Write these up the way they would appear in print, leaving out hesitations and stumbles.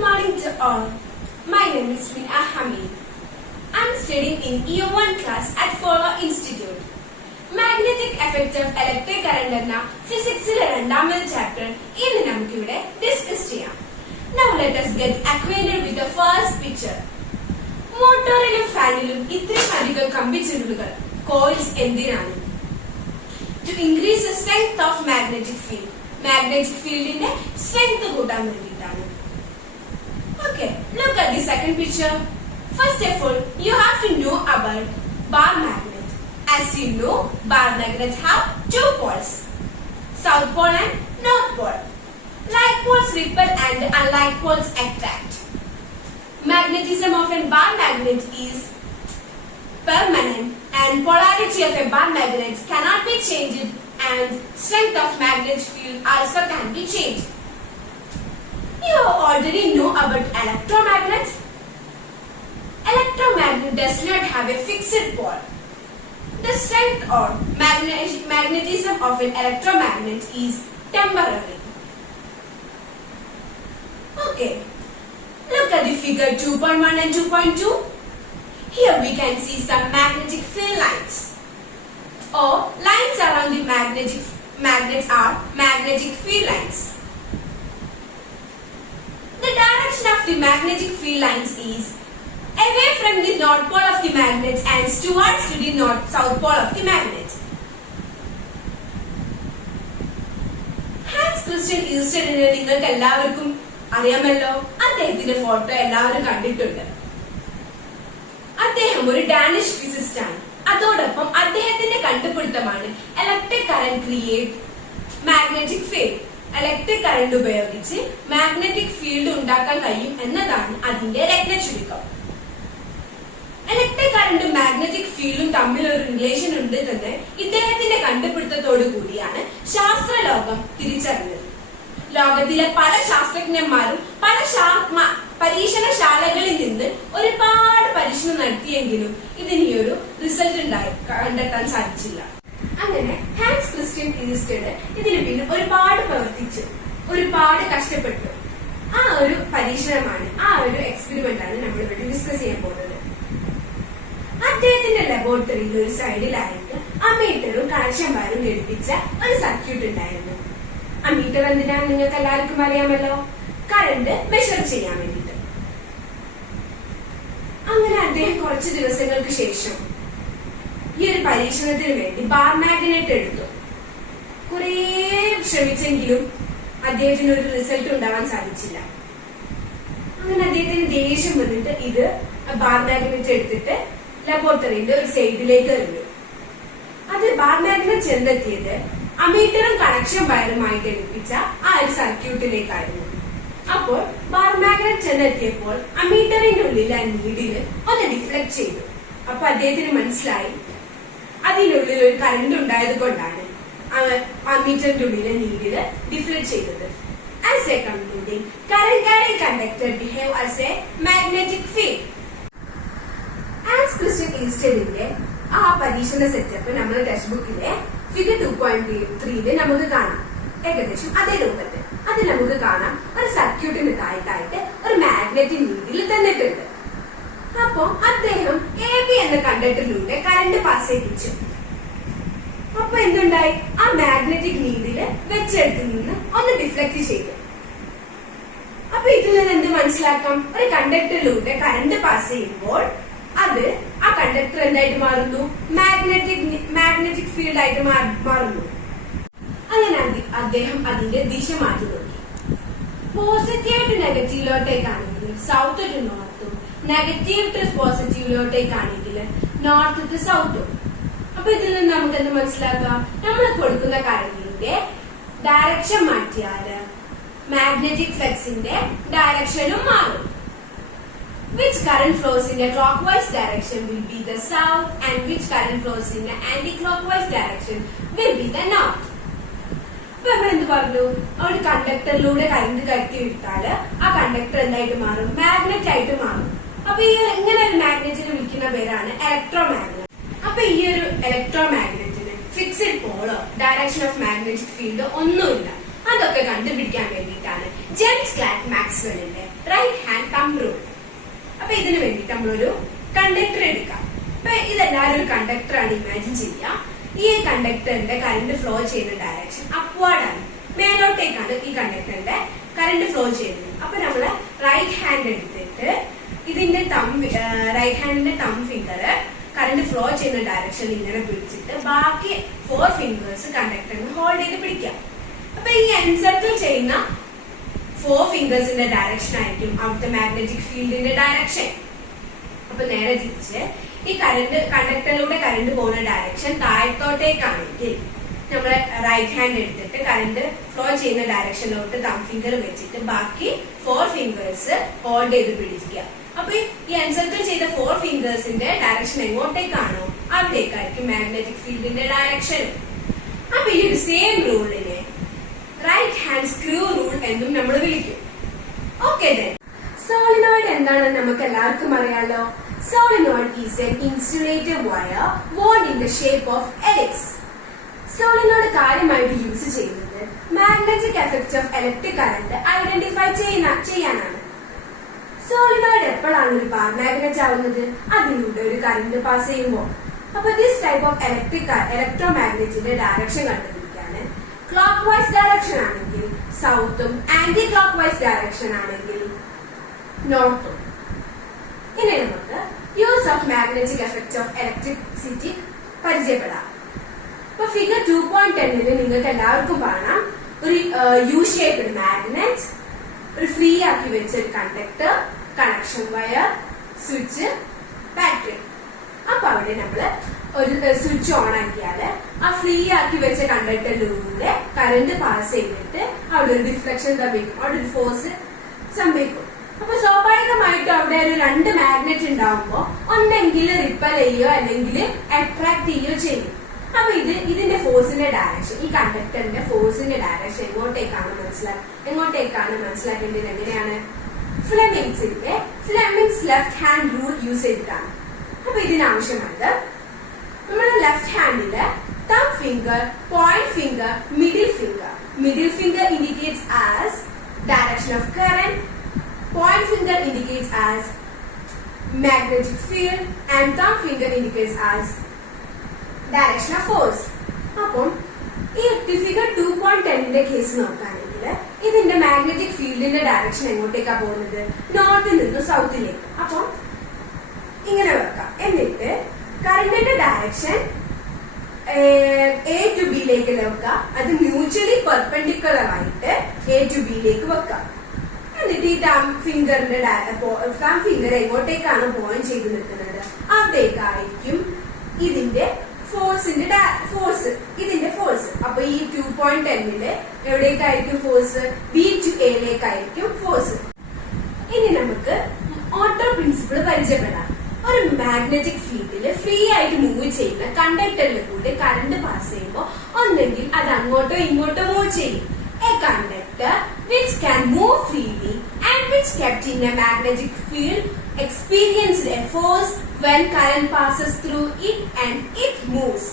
Good morning to all. My name is Mina Hamid. I am studying in Year 1 class at Fowler Institute. Magnetic effect of electric current എന്ന ഫിസിക്സിലെ രണ്ടാമത്തെ chapter ഇന്ന് നമുക്ക് ഇവിടെ discuss ചെയ്യാം. Now let us get acquainted with the first picture. മോട്ടോറിലും ഫാനിലും ഇത്രയും അധികം കമ്പിച്ചുരുളുകൾ coils എന്തിനാണ്? To increase the strength of magnetic field. Magnetic fieldന്റെ strength കൂട്ടാൻ വേണ്ടിയിട്ടാണ്. Okay, look at the second picture. First of all, you have to know about bar magnet. As you know, bar magnets have two poles, south pole and north pole. Like poles repel and unlike poles attract. Magnetism of a bar magnet is permanent and polarity of a bar magnet cannot be changed and strength of magnetic field also can be changed. You already know about electromagnets. Electromagnet does not have a fixed pole. The strength or magnetism of an electromagnet is temporary. Okay, look at the figure 2.1 and 2.2. Here we can see some magnetic field lines. Or lines around the magnets are magnetic field lines. The direction of the magnetic field lines is away from the north pole of the magnet and towards to the south pole of the magnet. Hans Christian Ørsted നിങ്ങൾക്ക് എല്ലാവർക്കും അറിയാമല്ലോ. അദ്ദേഹത്തിന്റെ photo എല്ലാവരും കണ്ടിട്ടുണ്ട്. അദ്ദേഹം ഒരു Danish physicist ആണ്. അതോടൊപ്പം അദ്ദേഹത്തിന്റെ കണ്ടുപിടുത്തമാണ് electric current create magnetic field. Electric current ഉപയോഗിച്ച് മാഗ്നറ്റിക് ഫീൽഡ് ഉണ്ടാക്കാൻ കഴിയും എന്നതാണ് അതിന്റെ രത്ന ചുരുക്കം. ഇലക്ട്രിക് കറന്റും മാഗ്നറ്റിക് ഫീൽഡും തമ്മിൽ ഒരു റിലേഷൻ ഉണ്ട് എന്ന് ഇദ്ദേഹത്തിന്റെ കണ്ടുപിടുത്തത്തോടു കൂടിയാണ് ശാസ്ത്രലോകം തിരിച്ചറിഞ്ഞത്. ലോകത്തിലെ പല ശാസ്ത്രജ്ഞന്മാരും പല പരീക്ഷണശാലകളിൽ നിന്ന് ഒരുപാട് പരീക്ഷണം നടത്തിയെങ്കിലും ഇതിനൊരു റിസൾട്ട് കണ്ടെത്താൻ സാധിച്ചില്ല. അങ്ങനെ ഹാൻസ് ക്രിസ്ത്യൻ ഈസ്റ്റഡ് ഇതിന് പിന്നെ ഒരുപാട് പ്രവർത്തിച്ചു, ഒരുപാട് കഷ്ടപ്പെട്ടു. ആ ഒരു പരീക്ഷണമാണ്, ആ ഒരു എക്സ്പെരിമെന്റ് ആണ് നമ്മൾ ഇവിടെ ഡിസ്കസ് ചെയ്യാൻ പോകുന്നത്. അദ്ദേഹത്തിന്റെ ലബോറട്ടറിയിൽ ഒരു സൈഡിലായിട്ട് അമ്മീറ്ററും കണക്ഷൻ വയറും ഘടിപ്പിച്ച ഒരു സർക്യൂട്ട് ഉണ്ടായിരുന്നു. അമ്മീറ്റർ എന്തിനാണ് നിങ്ങൾക്ക് എല്ലാവർക്കും അറിയാമല്ലോ, കറന്റ് മെഷർ ചെയ്യാൻ വേണ്ടിട്ട്. അങ്ങനെ അദ്ദേഹം കുറച്ച് ദിവസങ്ങൾക്ക് ശേഷം ഈ ഒരു പരീക്ഷണത്തിന് വേണ്ടി ബാർ മാഗ്നറ്റ് എടുത്തു. കുറെ ശ്രമിച്ചെങ്കിലും അദ്ദേഹത്തിന് ഒരു റിസൾട്ട് ഉണ്ടാവാൻ സാധിച്ചില്ല. അങ്ങനെ അദ്ദേഹത്തിന് ദേഷ്യം വന്നിട്ട് ഇത് ബാർ മാഗ്നറ്റ് എടുത്തിട്ട് ലബോറട്ടറിന്റെ ഒരു സൈഡിലേക്ക് എറിഞ്ഞു. അത് ബാർ മാഗ്നറ്റ് ചെന്നെത്തിയത് അമ്മീറ്ററും കണക്ഷൻ വയറുമായി ഘടിപ്പിച്ച ആ ഒരു സർക്യൂട്ടിലേക്കായിരുന്നു. അപ്പോൾ ബാർ മാഗ്നറ്റ് ചെന്നെത്തിയപ്പോൾ അമ്മീറ്ററിന്റെ ഉള്ളിൽ ആ നീഡില് ഒന്ന് ഡിഫ്ലക്ട് ചെയ്തു. അപ്പൊ അദ്ദേഹത്തിന് മനസ്സിലായി അതിനുള്ളിൽ ഒരു കറന്റ് ഉണ്ടായത് കൊണ്ടാണ് അമ്മീറ്ററിന്റെ ഉള്ളിലെ നീഡില് ഡിഫ്ലക്ട് ചെയ്തത്. As a concluding, current carrying conductor behave as a magnetic field. Hans Christian Ørsted ആ പരീക്ഷണ സെറ്റപ്പ് നമ്മുടെ ടെക്സ്റ്റ് ബുക്കിലെ ഫിഗർ 2.3 നമുക്ക് കാണാം. ഏകദേശം അതേ രൂപത്തിൽ അതിൽ നമുക്ക് കാണാം ഒരു സർക്യൂട്ടിന് താഴത്തായിട്ട് ഒരു മാഗ്നറ്റിക് നീഡിൽ തന്നിട്ടുണ്ട്. അപ്പോ അദ്ദേഹം AB എന്ന കണ്ടക്ടറിലൂടെ കറന്റ് പാസ് ചെയ്യിച്ചു. അപ്പൊ എന്തുണ്ടായി, ആ മാഗ്നറ്റിക് നീഡില് വെച്ചെടുത്ത് നിന്ന് ഒന്ന് ഡിഫ്ലക്ട് ചെയ്തു. അപ്പൊ ഇതിൽ നിന്ന് എന്ത് മനസ്സിലാക്കാം, ഒരു കണ്ടക്ടറിലൂടെ കറന്റ് പാസ് ചെയ്യുമ്പോൾ അത് ആ കണ്ടക്ടർ എന്തായിട്ട് മാറുന്നു, മാഗ്നറ്റിക് ഫീൽഡ് ആയിട്ട് മാറുന്നു. അങ്ങനെ അദ്ദേഹം അതിന്റെ ദിശ മാറ്റി നോക്കി. പോസിറ്റീവ് ടു നെഗറ്റീവിലോട്ടേക്കാണെങ്കിൽ സൗത്ത് ടു നോർത്തും, നെഗറ്റീവ് ടു പോസിറ്റീവിലോട്ടേക്കാണെങ്കിൽ നോർത്ത് ടു സൗത്തും. അപ്പൊ ഇതിൽ നിന്ന് നമുക്ക് എന്ത് മനസ്സിലാക്കാം, നമ്മൾ കൊടുക്കുന്ന കറന്റിന്റെ ഡയറക്ഷൻ മാറ്റിയാല് മാഗ്നറ്റിക് ഫ്ലക്സിന്റെ ഡയറക്ഷനും മാറും. Which current flows in a clockwise direction will be the south and which current flows in an anti-clockwise direction will be the north. ഇപ്പൊ നമ്മൾ എന്ത് പറഞ്ഞു, ഒരു കണ്ടക്ടറിലൂടെ കറന്റ് കയറ്റി വിട്ടാല് ആ കണ്ടക്ടർ എന്തായിട്ട് മാറും, മാഗ്നറ്റ് ആയിട്ട് മാറും. അപ്പൊ ഈ ഇങ്ങനെ ഒരു മാഗ്നറ്റിനെ വിളിക്കുന്ന പേരാണ് ഇലക്ട്രോമാഗ്നറ്റ്. അപ്പൊ ഈ ഒരു ഇലക്ട്രോമാഗ്നറ്റിന് ഫിക്സഡ് പോളോ ഡയറക്ഷൻ ഓഫ് മാഗ്നറ്റിക് ഫീൽഡ് ഒന്നുമില്ല. അതൊക്കെ കണ്ടുപിടിക്കാൻ വേണ്ടിയിട്ടാണ് ജെയിംസ് ക്ലാർക്ക് മാക്സ്വെല്ലിന്റെ റൈറ്റ് ഹാൻഡ് തമ്പ് റൂൾ. അപ്പൊ ഇതിനു വേണ്ടിട്ട് നമ്മളൊരു കണ്ടക്ടർ എടുക്കാം. അപ്പൊ ഇതെല്ലാരും ഒരു കണ്ടക്ടറാണ് ഇമാജിൻ ചെയ്യുക. ഈ കണ്ടക്ടറിന്റെ കറന്റ് ഫ്ലോ ചെയ്യുന്ന ഡയറക്ഷൻ അപ്വാർഡാണ്, മേലോട്ടേക്കാണ് ഈ കണ്ടക്ടറിന്റെ കറന്റ് ഫ്ലോ ചെയ്യുന്നത്. അപ്പൊ നമ്മള് റൈറ്റ് ഹാൻഡ് എടുത്തിട്ട് ഇതിന്റെ റൈറ്റ് ഹാൻഡിന്റെ തമ്പ് ഫിംഗർ കറന്റ് ഫ്ലോ ചെയ്യുന്ന ഡയറക്ഷൻ ഇങ്ങനെ പിടിച്ചിട്ട് ബാക്കി 4 ഫിംഗേഴ്സ് കണ്ടക്ടറിന് ഹോൾഡ് ചെയ്ത് പിടിക്കാം. അപ്പൊ ഈ എൻസർക്കിൾ ചെയ്യുന്ന 4 ഫിംഗേഴ്സിന്റെ ഡയറക്ഷൻ ആയിരിക്കും അവിടുത്തെ മാഗ്നറ്റിക് ഫീൽഡിന്റെ ഡയറക്ഷൻ. അപ്പൊ നേരെ തിരിച്ച് ഈ കണ്ടക്ടറിലൂടെ കറണ്ട് പോകുന്ന ഡയറക്ഷൻ താഴത്തോട്ടേക്കാണെങ്കിൽ നമ്മൾ റൈറ്റ് ഹാൻഡ് എടുത്തിട്ട് കറണ്ട് ഫ്ലോ ചെയ്യുന്ന ഡയറക്ഷനിലോട്ട് തമ്പ് ഫിംഗർ വെച്ചിട്ട് ബാക്കി 4 ഫിംഗേഴ്സ് ഹോൾഡ് ചെയ്ത് പിടിക്കുക. അപ്പൊ ഈ എൻസർക്കിൾ ചെയ്ത 4 ഫിംഗേഴ്സിന്റെ ഡയറക്ഷൻ എങ്ങോട്ടേക്കാണോ അവിടേക്കായിരിക്കും മാഗ്നറ്റിക് ഫീൽഡിന്റെ ഡയറക്ഷൻ. അപ്പൊ ഈ ഒരു സെയിം റൂളിനെ റൈറ്റ് ഹാൻഡ് സ്ക്രൂ റൂൾ എന്നും നമ്മൾ വിളിക്കും. ഓക്കെ, സോളിനോയിഡ് എന്താണെന്ന് നമുക്ക് എല്ലാവർക്കും അറിയാലോ. Solenoid is an insulated wire wound in the shape of helix. Solenoid കാര്യമായിട്ട് യൂസ് ചെയ്യുന്നത് magnetic effect of electric current identify ചെയ്യാനാണ്. സോളിനോയിഡ് എപ്പോഴാണ് ഒരു ബാർ മാഗ്നറ്റ് ആവുന്നത്? അതിലൂടെ ഒരു കറന്റ് പാസ് ചെയ്യുമ്പോൾ. അപ്പൊ ദിസ് ടൈപ്പ് ഓഫ് ഇലക്ട്രോമാഗ്നറ്റിന്റെ ഡയറക്ഷൻ കണ്ടുപിടിക്കാന് ക്ലോക്ക് വൈസ് ഡയറക്ഷൻ ആണെങ്കിൽ സൗത്തും, ആന്റി ക്ലോക്ക് വൈസ് ഡയറക്ഷൻ ആണെങ്കിൽ നോർത്തും. ഇനി നമുക്ക് use of magnetic effect of electricity പരിചയപ്പെടാം. ഇപ്പൊ ഫിഗർ 2.10 നിങ്ങൾക്ക് എല്ലാവർക്കും കാണാം ഒരു യു ഷേപ്ഡ് മാഗ്നറ്റ്, ഒരു ഫ്രീ ആക്കി വെച്ച ഒരു conductor, connection wire, switch, battery. അപ്പൊ അവിടെ നമ്മള് ഒരു സ്വിച്ച് ഓൺ ആക്കിയാല് ആ ഫ്രീ ആക്കി വെച്ച കണ്ടക്ടറിലൂടെ കറന്റ് പാസ് ചെയ്തിട്ട് അവിടെ ഒരു ഡിഫ്ലക്ഷൻ സംഭവിക്കും, അവിടെ ഒരു ഫോഴ്സ് സംഭവിക്കും. അപ്പൊ സ്വാഭാവികമായിട്ടും അവിടെ ഒരു 2 മാഗ്നറ്റ് ഉണ്ടാവുമ്പോ ഒന്നെങ്കിൽ റിപ്പൽ ചെയ്യോ അല്ലെങ്കിൽ അട്രാക്ട് ചെയ്യോ ചെയ്യും. അപ്പൊ ഇതിന്റെ ഫോഴ്സിന്റെ ഡയറക്ഷൻ, ഈ കണ്ടക്ടറിന്റെ ഫോഴ്സിന്റെ ഡയറക്ഷൻ എങ്ങോട്ടേക്കാണ് മനസ്സിലാക്കേണ്ടത് എങ്ങനെയാണ്? Fleming's left hand rule use ചെയ്തിട്ടാണ്. അപ്പൊ ഇതിനാവശ്യമായത് നമ്മുടെ left handle thumb finger, point finger, middle finger indicates as direction of current, point finger indicates as magnetic field and thumb finger indicates as direction of force. അപ്പം ഈ figure 2.10ന്റെ case നോക്കുകയാണെങ്കിൽ ഇതിന്റെ magnetic ഫീൽഡിന്റെ direction എങ്ങോട്ടേക്കാ പോകുന്നത്? നോർത്തിൽ നിന്ന് സൗത്തിലേക്ക്. അപ്പം ഇങ്ങനെ വെക്കാം. എന്നിട്ട് കറന്റിന്റെ ഡയറക്ഷൻ എ ടു ബിയിലേക്ക് വെക്കുക. അത് മ്യൂച്വലി പെർപെൻഡിക്കുലർ ആയിട്ട് എ ടു ബിയിലേക്ക് വെക്കാം. എന്നിട്ട് ഈ തമ്പ് ഫിംഗർ എങ്ങോട്ടേക്കാണ് പോയിന്റ് ചെയ്ത് നിൽക്കുന്നത് അവിടേക്കായിരിക്കും ഇതിന്റെ ഇതിന്റെ ഫോഴ്സ്. അപ്പൊ ഈ 2.10 എവിടേക്കായിരിക്കും ഫോഴ്സ്? ബി ടു എയിലേക്കായിരിക്കും ഫോഴ്സ്. ഇനി നമുക്ക് ഓട്ടോ പ്രിൻസിപ്പിൾ പരിചയപ്പെടാം. ഒരു മാഗ്നറ്റിക് ഫീൽഡില് ഫ്രീ ആയിട്ട് മൂവ് ചെയ്യുന്ന കണ്ടക്ടറിൽ കൂടെ കറന്റ് പാസ് ചെയ്യുമ്പോൾ ഒന്നെങ്കിൽ അത് അങ്ങോട്ടോ ഇങ്ങോട്ടോ മൂവ് ചെയ്യും. A conductor which can move freely and which kept in a magnetic field experienced a force when current passes through it and it moves.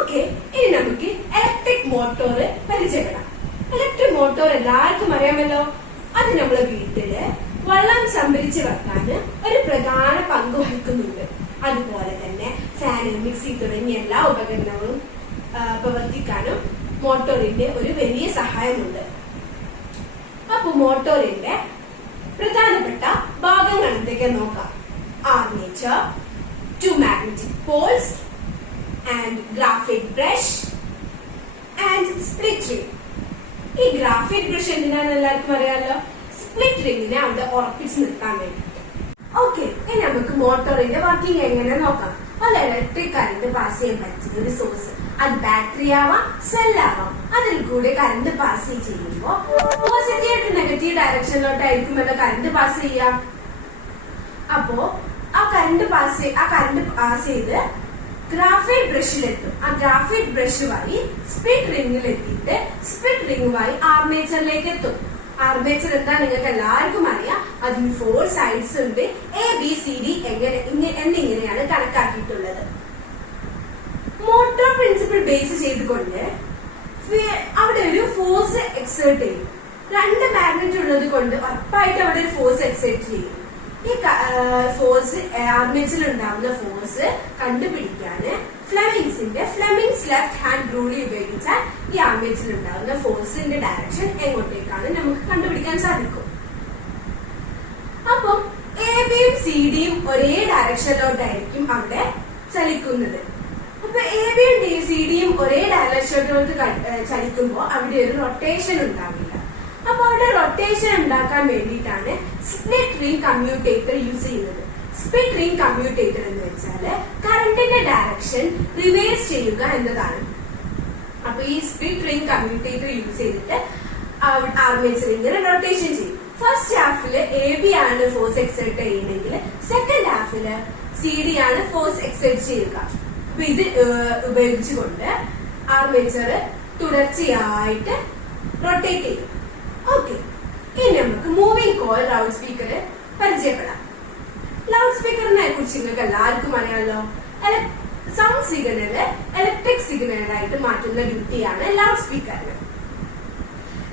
Okay, ഇനി നമുക്ക് ഇലക്ട്രിക് മോട്ടോർ പരിചയപ്പെടാം. ഇലക്ട്രിക് മോട്ടോർ എല്ലാവർക്കും അറിയാമല്ലോ. അത് നമ്മളെ വീട്ടില് വെള്ളം സംഭരിച്ച് വെക്കാന് ഒരു പ്രധാന പങ്ക് വഹിക്കുന്നുണ്ട്. അതുപോലെ തന്നെ ഫാൻ, മിക്സി തുടങ്ങിയ എല്ലാ ഉപകരണങ്ങളും പ്രവർത്തിക്കാനും മോട്ടോറിന്റെ ഒരു വലിയ സഹായമുണ്ട്. അപ്പൊ മോട്ടോറിന്റെ പ്രധാനപ്പെട്ട ഭാഗങ്ങൾ എന്തൊക്കെ നോക്കാം. Armature, 2 magnetic Paul's and graphite brush and split ring. ഈ ഗ്രാഫൈറ്റ് ബ്രഷ് എന്തിനാണെന്ന് എല്ലാവർക്കും അറിയാമല്ലോ. സ്പ്ലിറ്റ് റിംഗിനെ അവിടെ ഉറപ്പിച്ച് നിർത്താൻ വേണ്ടി. ഓക്കെ, ഇനി നമുക്ക് മോട്ടോറിന്റെ വർക്കിംഗ് എങ്ങനെ നോക്കാം. ഒരു ഇലക്ട്രിക് കറന്റ് പാസ് ചെയ്യാൻ പറ്റുന്ന ഒരു സോഴ്സ്, അത് ബാറ്ററി ആവാം, സെൽ ആവാം. അതിൽ കൂടെ കറന്റ് പാസ് ചെയ്യുമ്പോൾ പോസിറ്റീവ് ടു നെഗറ്റീവ് ഡയറക്ഷനിലോട്ടായിരിക്കുമല്ലോ കറന്റ് പാസ് ചെയ്യാം. അപ്പോ ആ കറന്റ് പാസ് ചെയ്ത് ഗ്രാഫൈറ്റ് ബ്രഷിലെത്തും. ആ ഗ്രാഫൈറ്റ് ബ്രഷ് വഴി സ്പ്ലിറ്റ് റിംഗിൽ എത്തിയിട്ട് സ്പ്ലിറ്റ് റിംഗ് വഴി ആർമേച്ചറിലേക്ക് എത്തും. ആർമേച്ചർ എന്താ നിങ്ങൾക്ക് എല്ലാവർക്കും അറിയാം. അതിന് 4 സൈഡ്സ് ഉണ്ട്. ABCD എന്നിങ്ങനെയാണ് കണക്കാക്കിയിട്ടുള്ളത്. മോട്ടോർ പ്രിൻസിപ്പിൾ ബേസ് ചെയ്തുകൊണ്ട് അവിടെ ഒരു ഫോഴ്സ് എക്സേർട്ട് ചെയ്യും. രണ്ട് മാഗ്നറ്റ് ഉള്ളത് കൊണ്ട് ഉറപ്പായിട്ട് അവിടെ ഒരു ഫോഴ്സ് എക്സൈറ്റ് ചെയ്യും. ഈ ഫോഴ്സ് ആർമേച്ചറിൽ ഉണ്ടാവുന്ന ഫോഴ്സ് കണ്ടുപിടിക്കാന് ഫ്ലെമിങ്സ് ലെഫ്റ്റ് ഹാൻഡ് റൂളി ഉപയോഗിച്ചാൽ ഈ ആർമേച്ചറിൽ ഉണ്ടാവുന്ന ഫോഴ്സിന്റെ ഡയറക്ഷൻ എങ്ങോട്ടേക്കാണ് നമുക്ക് കണ്ടുപിടിക്കാൻ സാധിക്കും. അപ്പം എ ബിയും സി ഡിയും ഒരേ ഡയറക്ഷനിലോട്ടായിരിക്കും അവിടെ ചലിക്കുന്നത്. അപ്പൊ എ ബിയും സി ഡിയും ഒരേ ഡയറക്ഷനിലോട്ട് ചലിക്കുമ്പോൾ അവിടെ ഒരു റൊട്ടേഷൻ ഉണ്ടാവില്ല. അപ്പൊ അവിടെ റൊട്ടേഷൻ ഉണ്ടാക്കാൻ വേണ്ടിയിട്ടാണ് സ്പ്ലിറ്റ് റിംഗ് കമ്മ്യൂട്ടേറ്റർ യൂസ് ചെയ്യുന്നത്. സ്പ്ലിറ്റ് റിംഗ് കമ്മ്യൂട്ടേറ്റർ എന്ന് വെച്ചാല് കറണ്ടിന്റെ ഡയറക്ഷൻ റിവേഴ്സ് ചെയ്യുക എന്നതാണ്. അപ്പൊ ഈ സ്പ്ലിറ്റ് റിംഗ് കമ്മ്യൂട്ടേറ്റർ യൂസ് ചെയ്തിട്ട് ആർമേച്ചർ ഇങ്ങനെ റൊട്ടേഷൻ ചെയ്യും. ഫസ്റ്റ് ഹാഫില് എ ബി ആണ് ഫോഴ്സ് എക്സൈറ്റ് ചെയ്യുന്നെങ്കിൽ സെക്കൻഡ് ഹാഫില് സി ഡി ആണ് ഫോഴ്സ് എക്സൈറ്റ് ചെയ്യുക. അപ്പൊ ഇത് ഉപയോഗിച്ചുകൊണ്ട് ആർമേച്ചർ തുടർച്ചയായിട്ട് റൊട്ടേറ്റ് ചെയ്യും. ഓക്കെ, ഇനി നമുക്ക് മൂവിംഗ് കോയിൽ ലൗഡ് സ്പീക്കർ പരിചയപ്പെടാം. ലൗഡ് സ്പീക്കറിനെ കുറിച്ച് നിങ്ങൾക്ക് എല്ലാവർക്കും അറിയാമല്ലോ. സൗണ്ട് സിഗ്നല് ഇലക്ട്രിക് സിഗ്നലായിട്ട് മാറ്റുന്ന ഡ്യൂട്ടിയാണ് ലൗഡ് സ്പീക്കറിന്.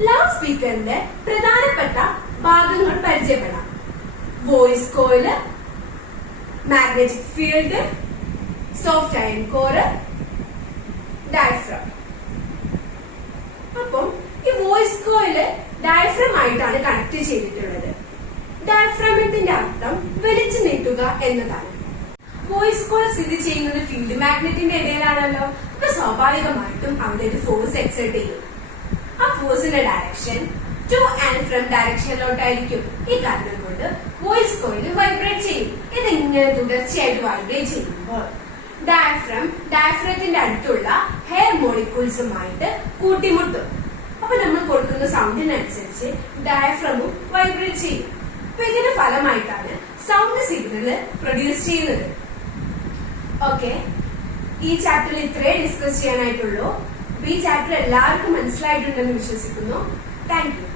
ലൗഡ് സ്പീക്കറിന്റെ പ്രധാനപ്പെട്ട ഭാഗങ്ങൾ പരിചയപ്പെടാം. Voice coil, magnetic field, soft iron core, diaphragm. അപ്പം ഈ വോയിസ് കോയില് ഡയഫ്രം ആയിട്ടാണ് കണക്ട് ചെയ്തിട്ടുള്ളത്. ഡയഫ്രമത്തിന്റെ അർത്ഥം വലിച്ചു നീട്ടുക എന്നതാണ്. വോയിസ് കോയിൽ സ്ഥിതി ചെയ്യുന്നത് ഫീൽഡ് മാഗ്നറ്റിന്റെ ഇടയിലാണല്ലോ. അപ്പൊ സ്വാഭാവികമായിട്ടും അവിടെ ഒരു ഫോഴ്സ് എക്സർട്ട് ചെയ്യും. ആ ഫോഴ്സിന്റെ ഡയറക്ഷൻ ടു ആൻഡ് ഫ്രം ഡയറക്ഷനിലോട്ടായിരിക്കും. ഈ കാരണം കൊണ്ട് വോയിസ് കോയിൽ വൈബ്രേറ്റ് ചെയ്യും. ഇതിങ്ങനെ തുടർച്ചയായിട്ട് വൈബ്രേറ്റ് ചെയ്യുമ്പോൾ ഡയഫ്രത്തിന്റെ അടുത്തുള്ള ഹെയർ മോളിക്യൂൾസുമായിട്ട് കൂട്ടിമുട്ടും. അപ്പൊ നമ്മൾ കൊടുക്കുന്ന സൗണ്ടിനനുസരിച്ച് ഡയഫ്രമും വൈബ്രേറ്റ് ചെയ്യും. അപ്പൊ ഇതിന്റെ ഫലമായിട്ടാണ് സൗണ്ട് സിഗ്നല് പ്രൊഡ്യൂസ് ചെയ്യുന്നത്. ഓക്കെ, ഈ ചാപ്റ്ററിൽ ഇത്രേ ഡിസ്കസ് ചെയ്യാനായിട്ടുള്ളൂ. അപ്പൊ ഈ ചാപ്റ്റർ എല്ലാവർക്കും മനസ്സിലായിട്ടുണ്ടെന്ന് വിശ്വസിക്കുന്നു. Thank you.